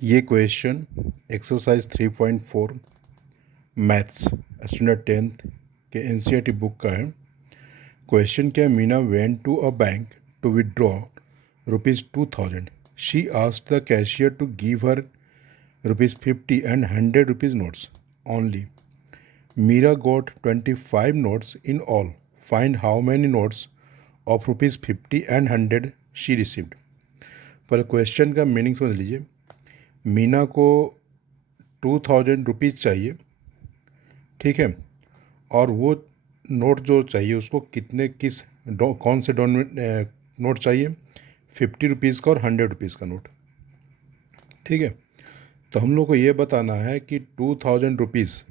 ये question exercise 3.4 maths standard 10th के NCERT book का है। क्वेश्चन क्या है, Meena went to a bank to withdraw ₹2000. She asked the cashier to give her ₹50 and 100 rupees notes only. Meera got 25 notes in all. Find how many notes of ₹50 and 100 she received. पर question का meaning समझ लीजिए। मीना को 2000 rupees चाहिए, ठीक है, और वो नोट जो चाहिए उसको कौन से नोट चाहिए, 50 रुपीज़ का और 100 रुपीज़ का नोट, ठीक है। तो हम लोग को ये बताना है कि 2000 रुपीज़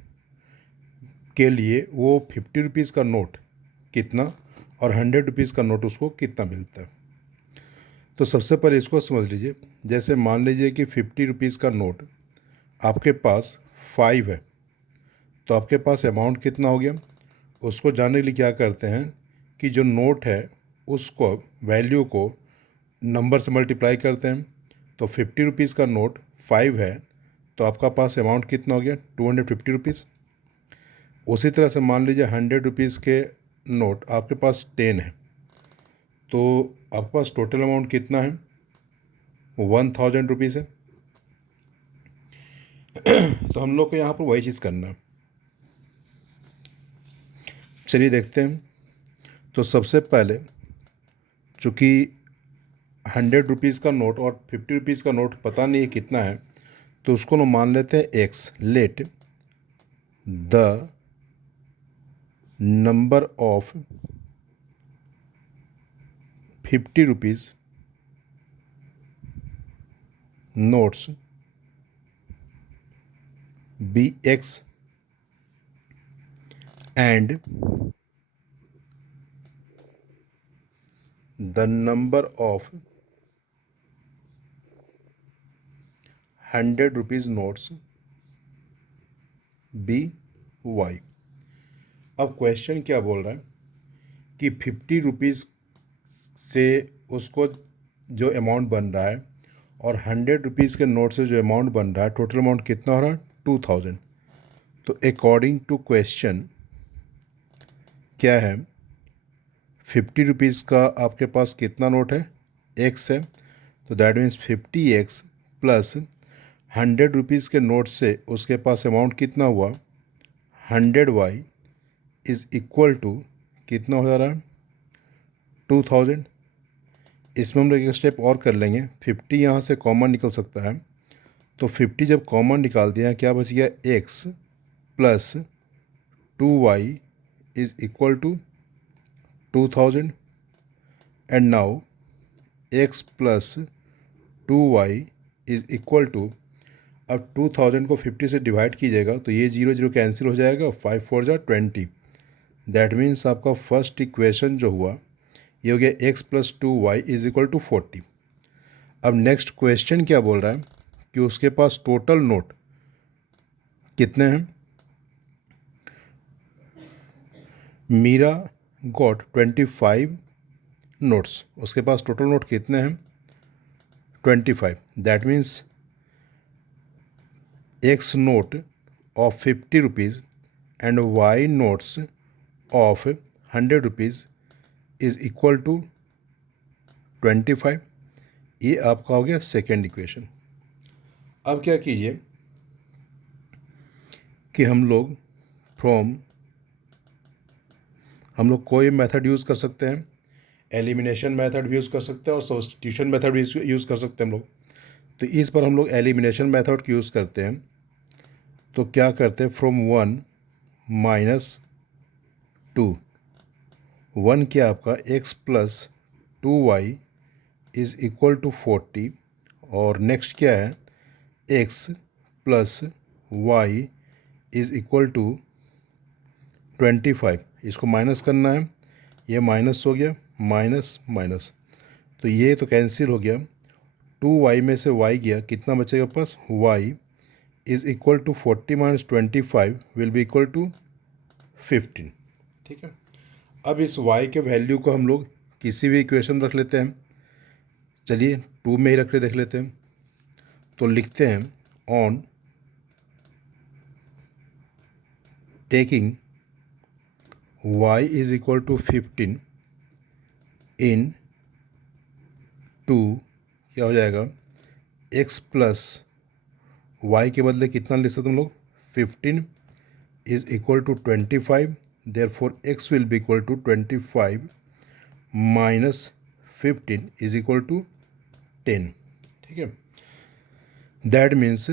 के लिए वो 50 रुपीज़ का नोट कितना और 100 रुपीज़ का नोट उसको कितना मिलता है। तो सबसे पहले इसको समझ लीजिए। जैसे मान लीजिए कि 50 रुपीज़ का नोट आपके पास 5 है, तो आपके पास अमाउंट कितना हो गया। उसको जानने के लिए क्या करते हैं कि जो नोट है उसको वैल्यू को नंबर से मल्टीप्लाई करते हैं। तो 50 रुपीज़ का नोट 5 है, तो आपका पास अमाउंट कितना हो गया, 250 रुपीज़। उसी तरह से मान लीजिए 100 रुपीज़ के नोट आपके पास 10 है, तो आपके पास टोटल अमाउंट कितना है, 1000 रुपीज़ है। तो हम लोग को यहाँ पर वही चीज़ करना है। चलिए देखते हैं। तो सबसे पहले चूँकि 100 रुपीज़ का नोट और 50 रुपीज़ का नोट पता नहीं है कितना है, तो उसको हम मान लेते हैं x. Let the number of 50 rupees notes be x and the number of 100 rupees notes be y. अब क्वेश्चन क्या बोल रहा है कि 50 रुपीज़ से उसको जो अमाउंट बन रहा है और 100 रुपीज़ के नोट से जो अमाउंट बन रहा है, टोटल अमाउंट कितना हो रहा है, 2000। तो अकॉर्डिंग टू क्वेश्चन क्या है, 50 रुपीज़ का आपके पास कितना नोट है, एक्स है, तो that means 50x plus 100 rupees के नोट से उसके पास अमाउंट कितना हुआ, 100y इज़ इक्वल टू कितना हो जा रहा है, 2000। इसमें हम लोग एक स्टेप और कर लेंगे। 50 यहाँ से कॉमन निकल सकता है, तो 50 जब कॉमन निकाल दिया, क्या बच गया, x plus 2y is equal to 2000। And now x plus 2y is equal to, अब 2000 को 50 से डिवाइड कीजिएगा तो ये 0 0 कैंसिल हो जाएगा, 5 4 जा 20। दैट मीन्स आपका फर्स्ट इक्वेशन जो हुआ ये हो गया x plus 2y is equal to 40। अब नेक्स्ट क्वेश्चन क्या बोल रहा है कि उसके पास टोटल नोट कितने हैं। मीरा गॉट 25 नोट्स, उसके पास टोटल नोट कितने हैं, 25। That means x note of 50 rupees and y notes of 100 rupees is equal to 25। ये आपका हो गया सेकेंड इक्वेशन। अब क्या कीजिए कि हम लोग कोई मेथड यूज़ कर सकते हैं, एलिमिनेशन मेथड भी यूज़ कर सकते हैं और सब्स्टिट्यूशन मेथड भी यूज़ कर सकते हैं हम लोग। तो इस पर हम लोग एलिमिनेशन मेथड को यूज़ करते हैं। तो क्या करते हैं, फ्रॉम 1 माइनस 2, 1 क्या आपका x plus 2y is equal to 40, और नेक्स्ट क्या है, x plus y is equal to 25। इसको माइनस करना है, ये माइनस हो गया, माइनस माइनस, तो ये तो कैंसिल हो गया। 2y में से y गया, कितना बचेगा पास, y is equal to 40 minus 25 will be equal to 15। ठीक है। अब इस y के वैल्यू को हम लोग किसी भी इक्वेशन रख लेते हैं। चलिए 2 में ही रख के देख लेते हैं। तो लिखते हैं on taking y is equal to 15 in two क्या हो जाएगा x प्लस y के बदले कितना लिख सकते हम लोग 15 is equal to 25, therefore x will be equal to 25 minus 15 is equal to 10. ठीक है, that means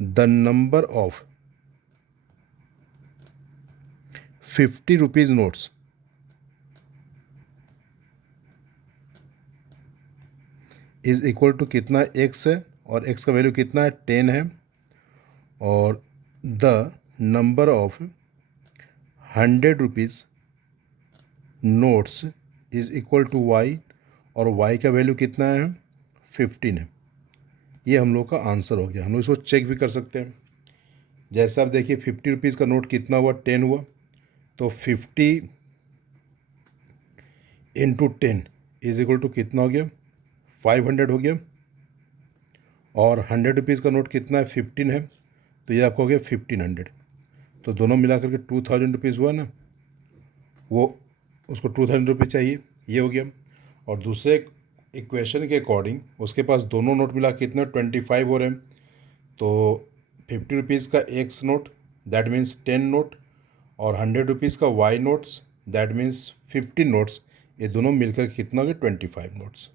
the number of 50 rupees notes is equal to कितना x है, और x का वैल्यू कितना है 10 है, और the number of 100 rupees notes is equal to y, और y का वैल्यू कितना है 15 है. ये हम लोग का आंसर हो गया. हम लोग इसको चेक भी कर सकते हैं. जैसे आप देखिए 50 रुपीज़ का नोट कितना हुआ 10 हुआ, तो 50 इंटू 10 इज इक्वल टू कितना हो गया 500 हो गया, और 100 रुपीज़ का नोट कितना है 15 है, तो ये आपको हो गया 1500. तो दोनों मिला करके 2000 रुपीज़ हुआ ना, वो उसको 2000 रुपीज़ चाहिए, ये हो गया. और दूसरे इक्वेशन के अकॉर्डिंग उसके पास दोनों नोट मिला कितना 25 हो रहे हैं, तो 50 रुपीज़ का x note that means 10 note, और 100 रुपीज़ का y notes that means 15 notes, ये दोनों मिलकर कितना हो गया 25 नोट्स.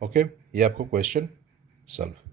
ओके, ये आपको क्वेश्चन सॉल्व.